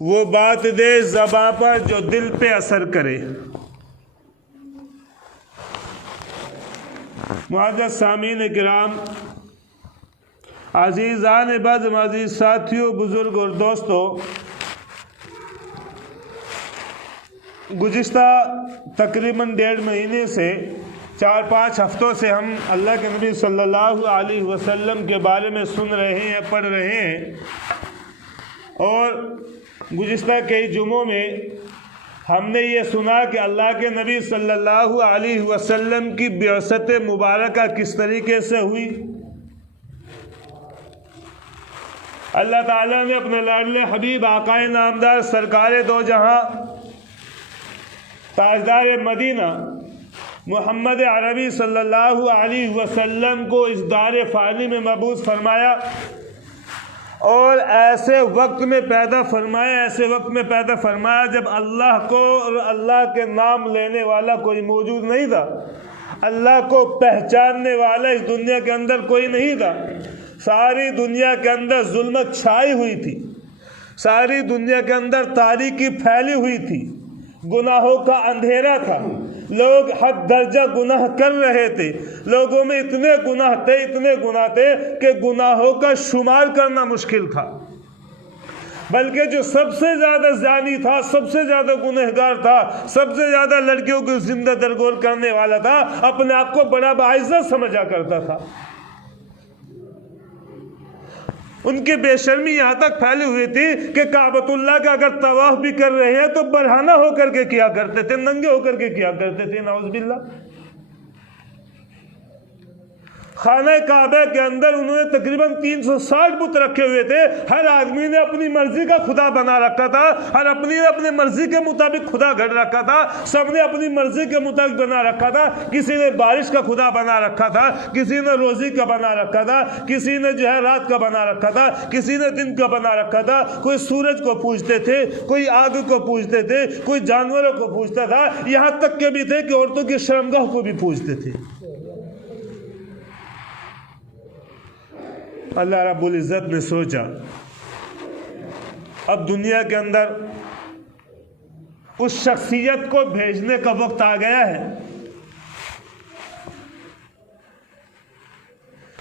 وہ بات دے زباں پر جو دل پہ اثر کرے۔ معزز سامعین کرام، عزیزان بزم، عزیز ساتھیوں، بزرگ اور دوستوں، گزشتہ تقریباً 1.5 مہینے سے 4-5 ہفتوں سے ہم اللہ کے نبی صلی اللہ علیہ وسلم کے بارے میں سن رہے ہیں، پڑھ رہے ہیں، اور گزشتہ کئی جمعوں میں ہم نے یہ سنا کہ اللہ کے نبی صلی اللہ علیہ وسلم کی بعثت مبارکہ کس طریقے سے ہوئی۔ اللہ تعالیٰ نے اپنے لاڈلے حبیب آقائے نامدار سرکار دو جہاں تاجدار مدینہ محمد عربی صلی اللہ علیہ وسلم کو اس دار فانی میں مبعوث فرمایا، اور ایسے وقت میں پیدا فرمایا جب اللہ کو اور اللہ کے نام لینے والا کوئی موجود نہیں تھا، اللہ کو پہچاننے والا اس دنیا کے اندر کوئی نہیں تھا۔ ساری دنیا کے اندر ظلمت چھائی ہوئی تھی، ساری دنیا کے اندر تاریکی پھیلی ہوئی تھی، گناہوں کا اندھیرا تھا، لوگ حد درجہ گناہ کر رہے تھے، لوگوں میں اتنے گناہ تھے کہ گناہوں کا شمار کرنا مشکل تھا۔ بلکہ جو سب سے زیادہ زانی تھا، سب سے زیادہ گنہگار تھا، سب سے زیادہ لڑکیوں کو زندہ درگور کرنے والا تھا، اپنے آپ کو بڑا باعزت سمجھا کرتا تھا۔ ان کی بے شرمی یہاں تک پھیلی ہوئی تھی کہ کعبۃ اللہ کا اگر طواف بھی کر رہے ہیں تو برہنہ ہو کر کے کیا کرتے تھے، ننگے ہو کر کے کیا کرتے تھے، نعوذ باللہ۔ خانہ کعبہ کے اندر انہوں نے تقریباً 360 بت رکھے ہوئے تھے، ہر آدمی نے اپنی مرضی کا خدا بنا رکھا تھا، ہر اپنی مرضی کے مطابق خدا گھڑ رکھا تھا، سب نے اپنی مرضی کے مطابق بنا رکھا تھا۔ کسی نے بارش کا خدا بنا رکھا تھا، کسی نے روزی کا بنا رکھا تھا، کسی نے رات کا بنا رکھا تھا، کسی نے دن کا بنا رکھا تھا، کوئی سورج کو پوجتے تھے، کوئی آگ کو پوجتے تھے، کوئی جانوروں کو پوجتا تھا، یہاں تک کہ بھی تھے کہ عورتوں کی شرمگاہ کو بھی پوجتے تھے۔ اللہ رب العزت نے سوچا اب دنیا کے اندر اس شخصیت کو بھیجنے کا وقت آ گیا ہے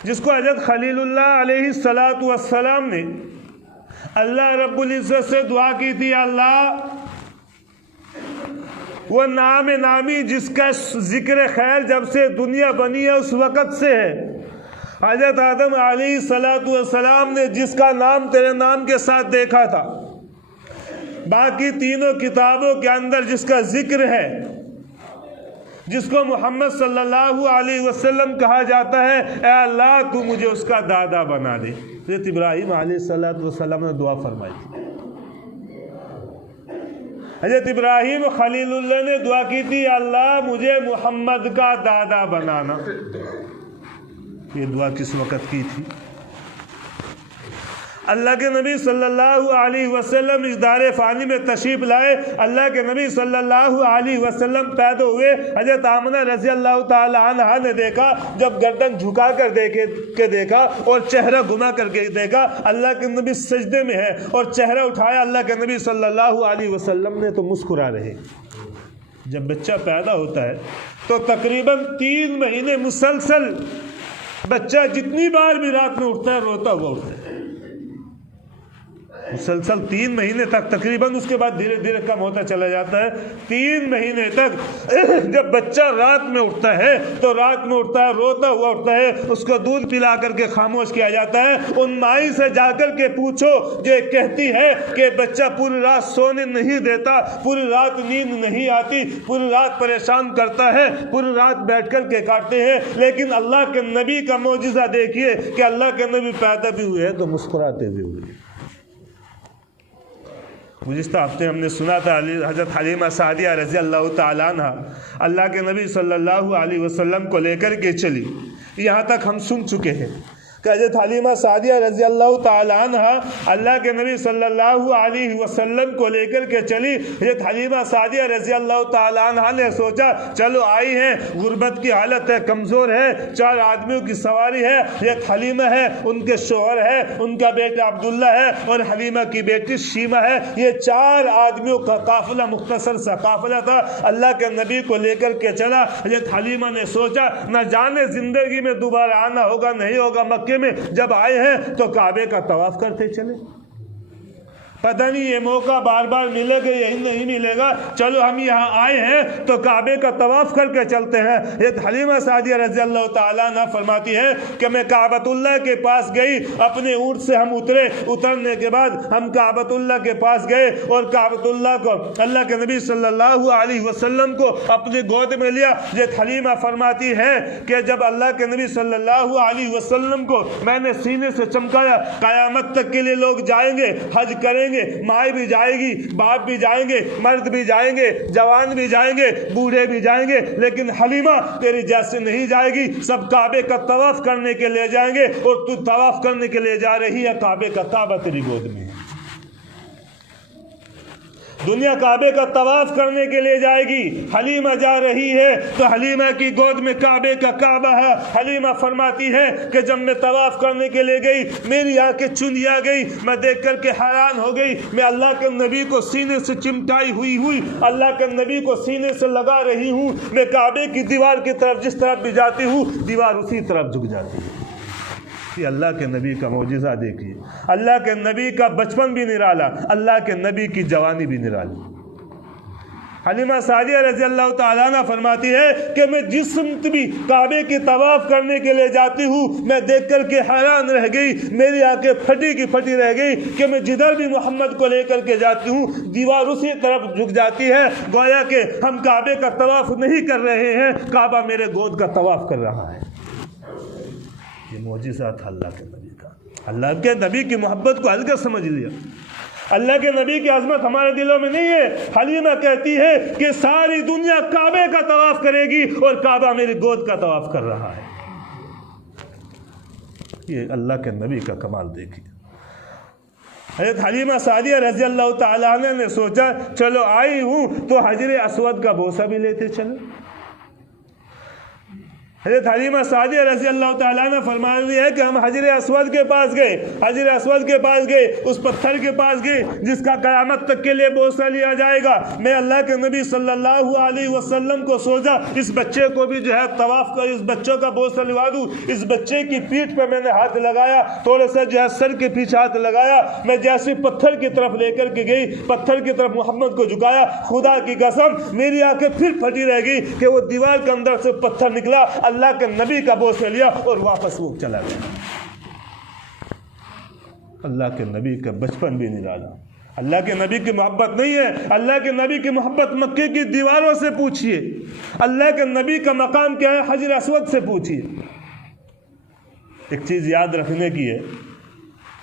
جس کو حضرت خلیل اللہ علیہ السلام نے اللہ رب العزت سے دعا کی تھی، اللہ وہ نام نامی جس کا ذکر خیر جب سے دنیا بنی ہے اس وقت سے ہے، حضرت آدم علیہ السلام نے جس کا نام تیرے نام کے ساتھ دیکھا تھا، باقی تینوں کتابوں کے اندر جس کا ذکر ہے، جس کو محمد صلی اللہ علیہ وسلم کہا جاتا ہے، اے اللہ تو مجھے اس کا دادا بنا دے۔ حضرت ابراہیم علیہ السلام نے دعا فرمائی تھی، حضرت ابراہیم خلیل اللہ نے دعا کی تھی، اللہ مجھے محمد کا دادا بنانا۔ یہ دعا کس وقت کی تھی؟ اللہ کے نبی صلی اللہ علیہ وسلم اس دار فانی میں تشریف لائے، اللہ کے نبی صلی اللہ علیہ وسلم پیدا ہوئے، حضرت آمنہ رضی اللہ تعالی عنہا نے دیکھا، جب گردن جھکا کر دیکھا اور چہرہ گھما کر کے دیکھا، اللہ کے نبی سجدے میں ہے، اور چہرہ اٹھایا اللہ کے نبی صلی اللہ علیہ وسلم نے تو مسکرا رہے۔ جب بچہ پیدا ہوتا ہے تو تقریباً 3 مہینے مسلسل بچہ جتنی بار بھی رات میں اٹھتا ہے روتا ہوا اٹھتا ہے، مسلسل 3 مہینے تک، تقریباً اس کے بعد دھیرے دھیرے کم ہوتا چلا جاتا ہے۔ 3 مہینے تک جب بچہ رات میں اٹھتا ہے تو رات میں اٹھتا ہے، روتا ہوا اٹھتا ہے، اس کو دودھ پلا کر کے خاموش کیا جاتا ہے۔ ان مائی سے جا کر کے پوچھو جو کہتی ہے کہ بچہ پوری رات سونے نہیں دیتا، پوری رات نیند نہیں آتی، پوری رات پریشان کرتا ہے، پوری رات بیٹھ کر کے کاٹتے ہیں، لیکن اللہ کے نبی کا معجزہ دیکھیے کہ اللہ کے نبی پیدا بھی ہوئے ہیں تو مسکراتے بھی ہوئے۔ گزشتہ ہفتے ہم نے سنا تھا حضرت حلیمہ سعدیہ رضی اللہ تعالیٰ عنہ اللہ کے نبی صلی اللہ علیہ وسلم کو لے کر کے چلی، یہاں تک ہم سن چکے ہیں۔ کہ حضرت حلیمہ سعدیہ رضی اللہ تعالیٰ عنہ اللہ کے نبی صلی اللہ علیہ وسلم کو لے کر کے چلی۔ حضرت حلیمہ سعدیہ رضی اللہ تعالیٰ عنہ نے سوچا چلو آئی ہیں، غربت کی حالت ہے، کمزور ہے، 4 آدمیوں کی سواری ہے، حضرت حلیمہ ہے، ان کے شوہر ہے، ان کا بیٹا عبداللہ ہے اور حلیمہ کی بیٹی شیمہ ہے، یہ 4 آدمیوں کا قافلہ، مختصر سا قافلہ تھا، اللہ کے نبی کو لے کر کے چلا۔ حضرت حلیمہ نے سوچا نہ جانے زندگی میں دوبارہ آنا ہوگا نہیں ہوگا، مکے میں جب آئے ہیں تو کعبے کا طواف کرتے چلے، پتہ نہیں یہ موقع بار بار ملے گا یہی نہیں ملے گا، چلو ہم یہاں آئے ہیں تو کعبے کا طواف کر کے چلتے ہیں۔ یہ حلیمہ سعدیہ رضی اللہ تعالیٰ عنہ فرماتی ہے کہ میں کعبۃ اللہ کے پاس گئی، اپنے اونٹ سے ہم اترنے کے بعد ہم کعبۃ اللہ کے پاس گئے اور کعبۃ اللہ کو، اللہ کے نبی صلی اللہ علیہ وسلم کو اپنی گود میں لیا۔ یہ حلیمہ فرماتی ہے کہ جب اللہ کے نبی صلی اللہ علیہ وسلم کو میں نے سینے سے چمکایا، قیامت تک کے لیے لوگ جائیں گے، حج کریں گے، مائیں بھی جائے گی، باپ بھی جائیں گے، مرد بھی جائیں گے، جوان بھی جائیں گے، بوڑھے بھی جائیں گے، لیکن حلیمہ تیری جیسے نہیں جائے گی، سب کعبے کا طواف کرنے کے لیے جائیں گے اور تو طواف کرنے کے لیے جا رہی ہے، کعبے کا کعبہ تیری گود میں ہے، دنیا کعبے کا طواف کرنے کے لیے جائے گی، حلیمہ جا رہی ہے تو حلیمہ کی گود میں کعبے کا کعبہ ہے۔ حلیمہ فرماتی ہے کہ جب میں طواف کرنے کے لیے گئی میری آنکھیں چندیا گئی، میں دیکھ کر کے حیران ہو گئی، میں اللہ کے نبی کو سینے سے چمٹائی ہوئی اللہ کے نبی کو سینے سے لگا رہی ہوں، میں کعبے کی دیوار کی طرف جس طرف بھی جاتی ہوں دیوار اسی طرف جھک جاتی ہے۔ اللہ کے نبی کا معجزہ دیکھیے، اللہ کے نبی کا بچپن بھی نرالا، اللہ کے نبی کی جوانی بھی نرالی۔ حلیمہ سعدیہ رضی اللہ تعالیٰ عنہ فرماتی ہے کہ میں جس سمت بھی کعبے کی طواف کرنے کے لیے جاتی ہوں میں دیکھ کر کے حیران رہ گئی، میری آنکھیں پھٹی کی پھٹی رہ گئی کہ میں جدھر بھی محمد کو لے کر کے جاتی ہوں دیوار اسی طرف جھک جاتی ہے، گویا کہ ہم کعبے کا طواف نہیں کر رہے ہیں، کعبہ میرے گود کا طواف کر رہا ہے۔ یہ معجزہ تھا اللہ کے نبی کا، اللہ کے نبی کی محبت کو ہلکا سمجھ لیا، اللہ کے نبی کی عظمت ہمارے دلوں میں نہیں ہے۔ حلیمہ کہتی ہے کہ ساری دنیا کعبے کا طواف کرے گی اور کعبہ میری گود کا طواف کر رہا ہے۔ یہ اللہ کے نبی کا کمال دیکھیے۔ حضرت حلیمہ سعدیہ رضی اللہ تعالیٰ عنہ نے سوچا چلو آئی ہوں تو حجر اسود کا بوسہ بھی لیتے چلو۔ حضرت حلیمہ سعدیہ رضی اللہ تعالیٰ نے فرمایا ہے کہ ہم حجر اسود کے پاس گئے، حجر اسود کے پاس گئے، اس پتھر کے پاس گئے جس کا قیامت تک کے لیے بوسہ لیا جائے گا۔ میں اللہ کے نبی صلی اللہ علیہ وسلم کو سوچا اس بچے کو بھی جو ہے طواف کر، اس بچوں کا بوسہ لوا دوں۔ اس بچے کی پیٹھ پہ میں نے ہاتھ لگایا، تھوڑا سا جو ہے سر کے پیچھے ہاتھ لگایا، میں جیسے پتھر کی طرف لے کر کے گئی، پتھر کی طرف محمد کو جھکایا، خدا کی قسم میری آنکھیں پھر پھٹی رہ گئی کہ وہ دیوار کے اندر سے پتھر نکلا، اللہ کے نبی کا بوسہ لیا اور واپس وہ چلا گیا۔ اللہ کے نبی کا بچپن بھی نرالا، اللہ کے نبی کی محبت نہیں ہے، اللہ کے نبی کی محبت مکے کی دیواروں سے پوچھئے، اللہ کے نبی کا مقام کیا ہے حجر اسود سے پوچھئے۔ ایک چیز یاد رکھنے کی ہے،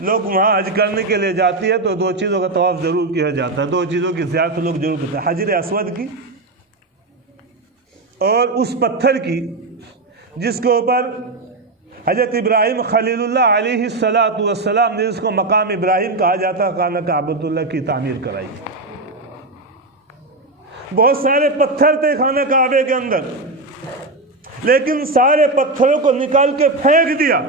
لوگ وہاں حج کرنے کے لیے جاتی ہے تو 2 چیزوں کا طواف ضرور کیا جاتا ہے، 2 چیزوں کی زیارت لوگ ضرور کرتے ہیں، حجر اسود کی اور اس پتھر کی جس کے اوپر حضرت ابراہیم خلیل اللہ علیہ السلام نے جس کو مقام ابراہیم کہا جاتا ہے، خانہ کعبۃ اللہ کی تعمیر کرائی۔ بہت سارے پتھر تھے خانہ کعبے کے اندر، لیکن سارے پتھروں کو نکال کے پھینک دیا،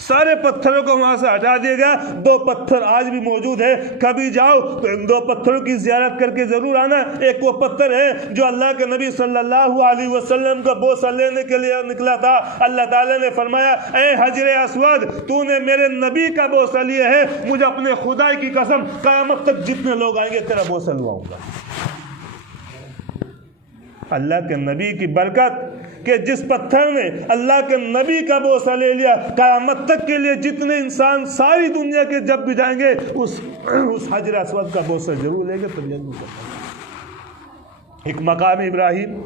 سارے پتھروں کو وہاں سے ہٹا دیا گیا۔ 2 پتھر آج بھی موجود ہے، کبھی جاؤ تو ان 2 پتھروں کی زیارت کر کے ضرور آنا۔ ایک وہ پتھر ہے جو اللہ کے نبی صلی اللہ علیہ وسلم کا بوسہ لینے کے لیے نکلا تھا، اللہ تعالیٰ نے فرمایا اے حجر اسود تو نے میرے نبی کا بوسہ لیا ہے، مجھے اپنے خدا کی قسم قیامت تک جتنے لوگ آئیں گے تیرا بوسہ لواؤں گا۔ اللہ کے نبی کی برکت کہ جس پتھر نے اللہ کے نبی کا بوسہ لے لیا، قیامت تک کے لیے جتنے انسان ساری دنیا کے جب بھی جائیں گے اس حجر اسود کا بوسہ ضرور لیں گے۔ تو ایک مقام ابراہیم،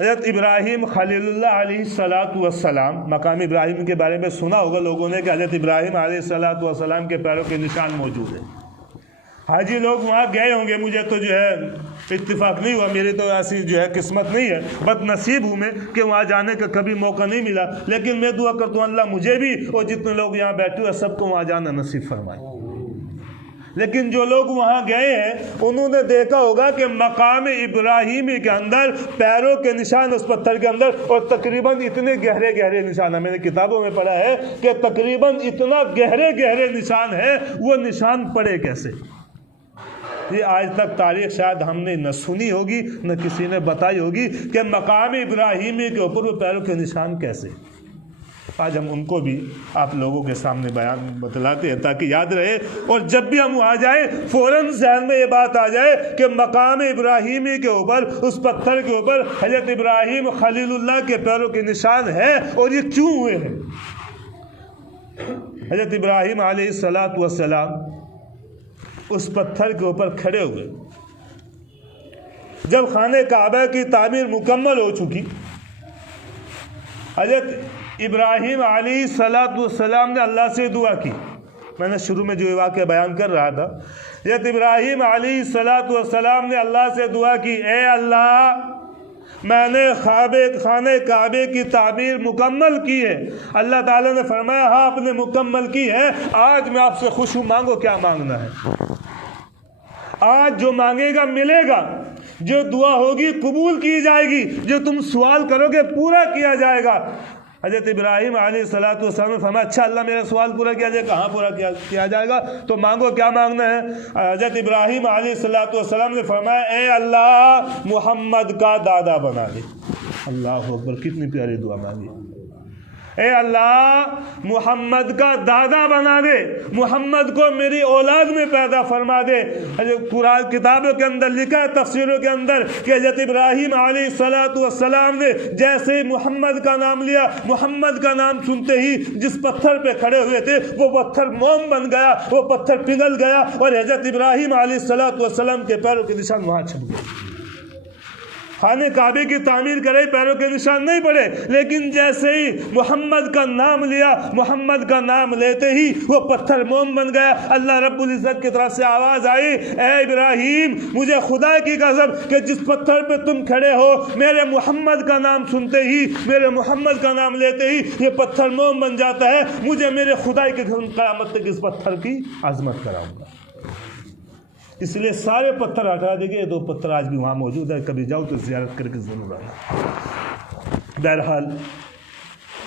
حضرت ابراہیم خلیل اللہ علیہ السلام، مقام ابراہیم کے بارے میں سنا ہوگا لوگوں نے کہ حضرت ابراہیم علیہ السلام کے پیروں کے نشان موجود ہیں۔ حاجی لوگ وہاں گئے ہوں گے، مجھے تو جو ہے اتفاق نہیں ہوا، میری تو ایسی جو ہے قسمت نہیں ہے، بد نصیب ہوں میں کہ وہاں جانے کا کبھی موقع نہیں ملا، لیکن میں دعا کرتا ہوں اللہ مجھے بھی اور جتنے لوگ یہاں بیٹھے ہوئے سب کو وہاں جانا نصیب فرمائے۔ لیکن جو لوگ وہاں گئے ہیں انہوں نے دیکھا ہوگا کہ مقام ابراہیمی کے اندر پیروں کے نشان اس پتھر کے اندر، اور تقریباً اتنے گہرے گہرے نشان ہیں، میں نے کتابوں میں پڑھا ہے کہ تقریباً اتنا گہرے گہرے نشان ہے، وہ نشان پڑے کیسے؟ یہ آج تک تاریخ شاید ہم نے نہ سنی ہوگی نہ کسی نے بتائی ہوگی کہ مقام ابراہیمی کے اوپر وہ پیروں کے نشان کیسے۔ آج ہم ان کو بھی آپ لوگوں کے سامنے بیان بتلاتے ہیں تاکہ یاد رہے، اور جب بھی ہم وہاں جائیں فوراً ذہن میں یہ بات آ جائے کہ مقام ابراہیمی کے اوپر، اس پتھر کے اوپر حضرت ابراہیم خلیل اللہ کے پیروں کے نشان ہے، اور یہ کیوں ہوئے ہیں؟ حضرت ابراہیم علیہ السلام اس پتھر کے اوپر کھڑے ہوئے، جب خانہ کعبہ کی تعمیر مکمل ہو چکی، حضرت ابراہیم علیہ السلام نے اللہ سے دعا کی۔ میں نے شروع میں جو واقعہ بیان کر رہا تھا، حضرت ابراہیم علیہ السلام نے اللہ سے دعا کی، اے اللہ میں نے خانہ کعبے کی تعمیر مکمل کی ہے۔ اللہ تعالیٰ نے فرمایا ہاں آپ نے مکمل کی ہے، آج میں آپ سے خوش ہوں، مانگو کیا مانگنا ہے۔ آج جو مانگے گا ملے گا، جو دعا ہوگی قبول کی جائے گی، جو تم سوال کرو گے پورا کیا جائے گا۔ حضرت ابراہیم علیہ السلام نے فرمایا اچھا اللہ میرا سوال پورا کیا جائے گا، کہاں پورا کیا جائے گا، تو مانگو کیا مانگنا ہے۔ حضرت ابراہیم علیہ السلام نے فرمایا اے اللہ محمد کا دادا بنا دے۔ اللہ اکبر، کتنی پیاری دعا مانگی۔ اے اللہ محمد کا دادا بنا دے، محمد کو میری اولاد میں پیدا فرما دے۔ قرآن کتابوں کے اندر لکھا ہے، تفسیروں کے اندر، کہ حضرت ابراہیم علیہ السلام نے جیسے ہی محمد کا نام لیا، محمد کا نام سنتے ہی جس پتھر پہ کھڑے ہوئے تھے وہ پتھر موم بن گیا، وہ پتھر پگھل گیا، اور حضرت ابراہیم علیہ السلام کے پیروں کے نشان وہاں چھپ گئے۔ خانہ کعبے کی تعمیر کرے پیروں کے نشان نہیں پڑے، لیکن جیسے ہی محمد کا نام لیا، محمد کا نام لیتے ہی وہ پتھر موم بن گیا۔ اللہ رب العزت کی طرف سے آواز آئی، اے ابراہیم مجھے خدا کی قسم کہ جس پتھر پہ تم کھڑے ہو، میرے محمد کا نام سنتے ہی، میرے محمد کا نام لیتے ہی یہ پتھر موم بن جاتا ہے، مجھے میرے خدا کی قسم قیامت تک اس پتھر کی عظمت کراؤں گا۔ اس لیے سارے پتھر ہٹا دیں گے، یہ دو پتھر آج بھی وہاں موجود ہے، کبھی جاؤ تو زیارت کر کے ضرور آنا۔ بہرحال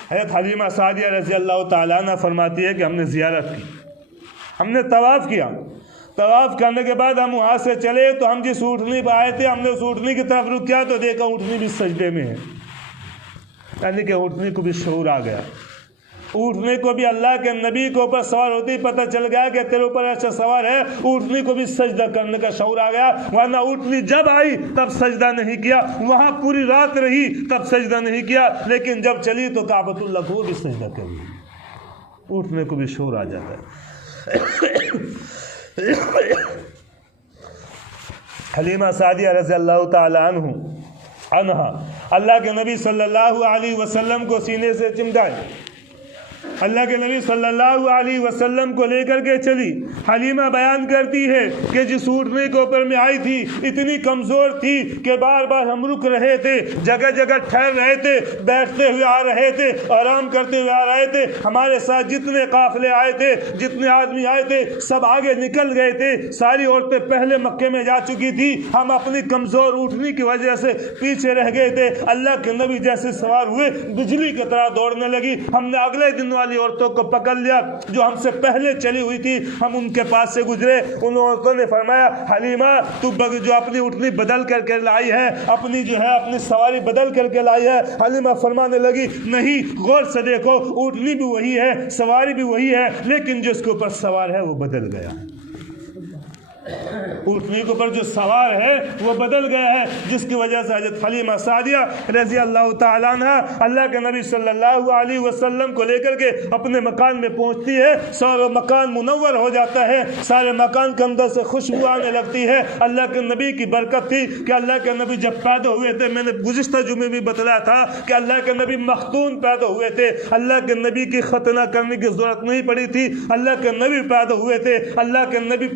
حضرت حلیمہ سعدیہ رضی اللہ تعالیٰ عنہ فرماتی ہے کہ ہم نے زیارت کی، ہم نے طواف کیا، طواف کرنے کے بعد ہم وہاں سے چلے تو ہم جس اونٹنی پہ آئے تھے، ہم نے اس اونٹنی کی طرف رک کیا تو دیکھا اونٹنی بھی سجدے میں ہے، یعنی کہ اونٹنی کو بھی شعور آ گیا، اونٹنے کو بھی اللہ کے نبی کے اوپر سوار ہوتی پتہ چل گیا کہ تیرے اوپر ایسا سوار ہے، اونٹنی کو بھی سجدہ کرنے کا شعور آ گیا، ورنہ اونٹنی جب آئی تب سجدہ نہیں کیا، وہاں پوری رات رہی تب سجدہ نہیں کیا، لیکن جب چلی تو کعبۃ اللہ کو بھی سجدہ کر لی۔ اونٹنے کو بھی شعور آ جاتا ہے۔ حلیمہ سعدیہ رضی اللہ تعالی عنہا اللہ کے نبی صلی اللہ علیہ وسلم کو سینے سے چمٹائے، اللہ کے نبی صلی اللہ علیہ وسلم کو لے کر کے چلی۔ حلیمہ بیان کرتی ہے کہ جس اونٹنی کے اوپر میں آئی تھی اتنی کمزور تھی کہ بار بار ہم رک رہے تھے، جگہ جگہ ٹھہر رہے تھے، بیٹھتے ہوئے آ رہے تھے، آرام کرتے ہوئے آ رہے تھے، ہمارے ساتھ جتنے قافلے آئے تھے، جتنے آدمی آئے تھے سب آگے نکل گئے تھے، ساری عورتیں پہلے مکے میں جا چکی تھی، ہم اپنی کمزور اونٹنی کی وجہ سے پیچھے رہ گئے تھے۔ اللہ کے نبی جیسے سوار ہوئے بجلی کی طرح دوڑنے لگی، ہم نے اگلے دن والی عورتوں کو پکڑ لیا جو ہم سے پہلے چلی ہوئی تھی، ہم ان کے پاس سے گزرے، ان عورتوں نے فرمایا حلیمہ تو جو اپنی اونٹنی بدل کر کے لائی ہے، اپنی جو ہے اپنی سواری بدل کر کے لائی ہے۔ حلیمہ فرمانے لگی نہیں، غور سے دیکھو اونٹنی بھی وہی ہے، سواری بھی وہی ہے، لیکن جس کے اوپر سوار ہے وہ بدل گیا، اونٹنی کے اوپر جو سوار ہے وہ بدل گیا ہے، جس کی وجہ سے حضرت حلیمہ سعدیہ رضی اللہ تعالیٰ عنہ اللہ کے نبی صلی اللہ علیہ وسلم کو لے کر کے اپنے مکان میں پہنچتی ہے، سارا مکان منور ہو جاتا ہے، سارے مکان کے اندر سے خوشبو آنے لگتی ہے۔ اللہ کے نبی کی برکت تھی کہ اللہ کے نبی جب پیدا ہوئے تھے، میں نے گزشتہ جمعے بھی بتلایا تھا کہ اللہ کے نبی مختون پیدا ہوئے تھے، اللہ کے نبی کی ختنہ کرنے کی ضرورت نہیں پڑی تھی، اللہ کے نبی پیدا ہوئے تھے، اللہ کے نبی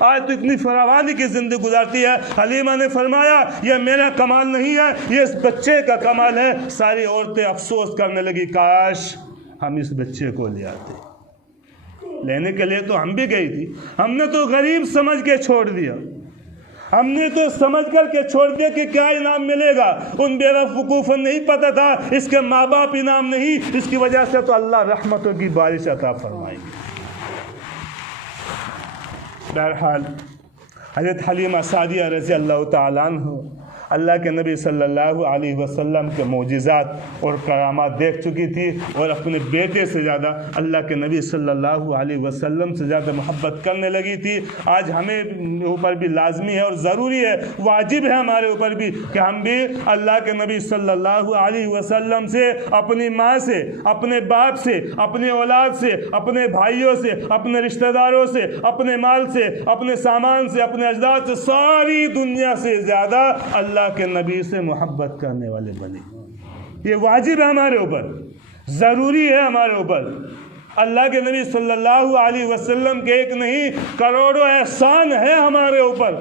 آج تو اتنی فراوانی کی زندگی گزارتی ہے۔ حلیمہ نے فرمایا یہ میرا کمال نہیں ہے، یہ اس بچے کا کمال ہے۔ ساری عورتیں افسوس کرنے لگی کاش ہم اس بچے کو لے آتے۔ لینے کے لیے تو ہم بھی گئی تھی، ہم نے تو غریب سمجھ کے چھوڑ دیا، ہم نے تو سمجھ کر کے چھوڑ دیا کہ کیا انعام ملے گا۔ ان بے وقوفوں نہیں پتہ تھا اس کے ماں باپ انعام نہیں، اس کی وجہ سے تو اللہ رحمتوں کی بارش عطا فرمائیں گے۔ بہرحال حضرت حلیمہ سعدیہ رضی اللہ تعالیٰ عنہ اللہ کے نبی صلی اللہ علیہ وسلم کے معجزات اور کرامات دیکھ چکی تھی، اور اپنے بیٹے سے زیادہ اللہ کے نبی صلی اللہ علیہ وسلم سے زیادہ محبت کرنے لگی تھی۔ آج ہمیں اوپر بھی لازمی ہے اور ضروری ہے، واجب ہے ہمارے اوپر بھی کہ ہم بھی اللہ کے نبی صلی اللہ علیہ وسلم سے، اپنی ماں سے، اپنے باپ سے، اپنے اولاد سے، اپنے بھائیوں سے، اپنے رشتہ داروں سے، اپنے مال سے، اپنے سامان سے، اپنے اجداد سے، ساری دنیا سے زیادہ اللہ کے نبی سے محبت کرنے والے بنے۔ یہ واجب ہے ہمارے اوپر، ضروری ہے ہمارے اوپر۔ اللہ کے نبی صلی اللہ علیہ وسلم کے ایک نہیں کروڑوں احسان ہے ہمارے اوپر،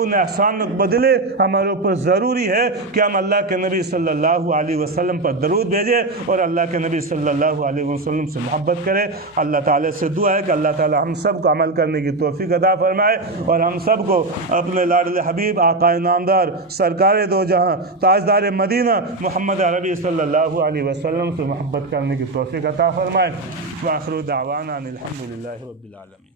ان احسانوں کے بدلے ہمارے اوپر ضروری ہے کہ ہم اللہ کے نبی صلی اللہ علیہ وسلم پر درود بھیجیں اور اللہ کے نبی صلی اللہ علیہ وسلم سے محبت کریں۔ اللہ تعالیٰ سے دعا ہے کہ اللہ تعالیٰ ہم سب کو عمل کرنے کی توفیق عطا فرمائے، اور ہم سب کو اپنے لاڈل حبیب آقا نامدار سرکار دو جہاں تاجدار مدینہ محمد عربی صلی اللہ علیہ وسلم سے محبت کرنے کی توفیق عطا فرمائے۔ وآخر دعوانا الحمد للہ رب العالمین۔